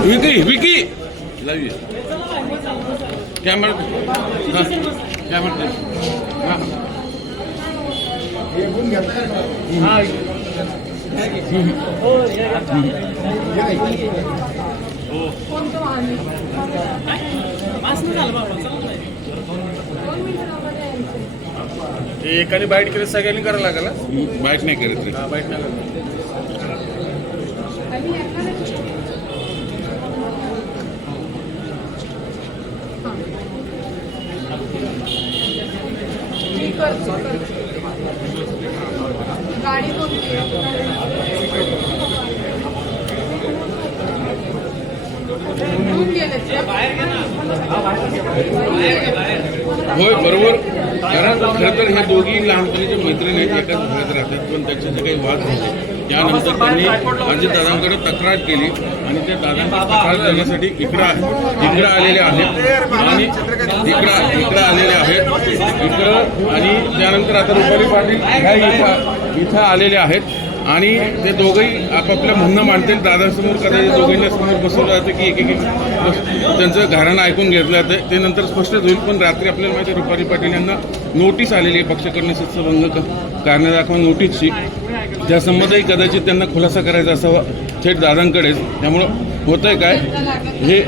विकी. विकी. लावी. कॅमेरा हां. कॅमेरा हां एकाने बाईट केली सगळ्यांनी करायला लागला बाईट नाही करत रे बाईट नाही गाडी कोणती गेलेत ते. होय बरोबर. कारण खरं तर हे दोघी लहानपणीचे मैत्रीण आहेत एकाच घरात राहतात पण त्याचे जे काही वाद झाले त्यानंतर त्यांनी अजित दादांकडे तक्रार केली आणि त्या दादांना तक्रार देण्यासाठी इकडं इकडं आलेले आहेत आणि इकडं इकडं आलेले आहेत. इकडं आणि त्यानंतर आता रुपाली पाटील ह्या इथं इथं आलेले आहेत. आणि ते दोघंही आपापल्या म्हणणं मांडतील. दादासमोर कदाचित दोघींना समोर बसवलं जातं की एक एक त्यांचं घराणं ऐकून घेतलं जातं ते नंतर स्पष्टच होईल पण रात्री आपल्याला माहिती आहे रुपाली पाटील यांना नोटीस आलेली आहे पक्षकर्णी शिस्तभंग क- कारणे दाखवा नोटीसची. त्यासंबंधही कदाचित त्यांना खुलासा करायचा असावा थेट दादांकडेच. त्यामुळं होतं आहे काय हे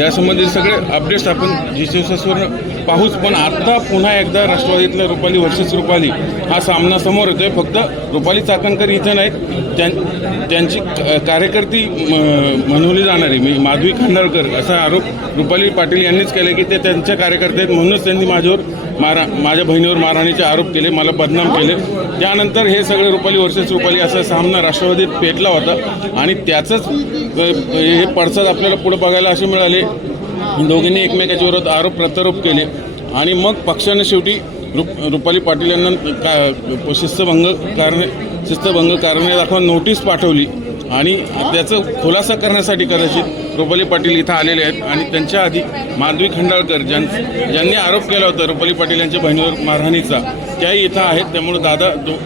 यासंबंधी सगळे अपडेट्स आपण जी शिवसेनेवर पाहूच. पण आता पुन्हा एकदा राष्ट्रवादीतल्या रुपाली वर्सेस रुपाली हा सामना समोर येतोय. फक्त रुपाली चाकणकर इथं नाहीत. त्यां- त्यांची कार्यकर्ती म- म्हणवली जाणारी मी माधवी खांडळकर असा आरोप रुपाली पाटील यांनीच केला की ते त्यांच्या कार्यकर्ते आहेत म्हणूनच त्यांनी माझ्यावर मारा माझ्या बहिणीवर मारहाणीचे आरोप केले मला बदनाम केले. त्यानंतर हे सगळे रुपाली वर्सेस रुपाली असा सामना राष्ट्रवादीत पेटला होता. आणि त्याचंच हे पडसाद आपल्याला पुढे बघायला असे मिळाले. दोघींनी एकमेकाच्या विरोधात आरोप प्रत्यारोप केले. आणि मग पक्षाने शेवटी रुप रुपाली पाटील यांना का शिस्तभंग कारणे शिस्तभंग कारणे दाखवा नोटीस पाठवली. आणि त्याचं खुलासा करण्यासाठी कदाचित रुपाली पाटील इथं आलेले आहेत. आणि त्यांच्या आधी माधवी खंडाळकर ज्यां ज्यांनी आरोप केला होता रुपाली पाटील यांच्या बहिणीवर मारहाणीचा त्याही इथं आहेत. त्यामुळे दादा दो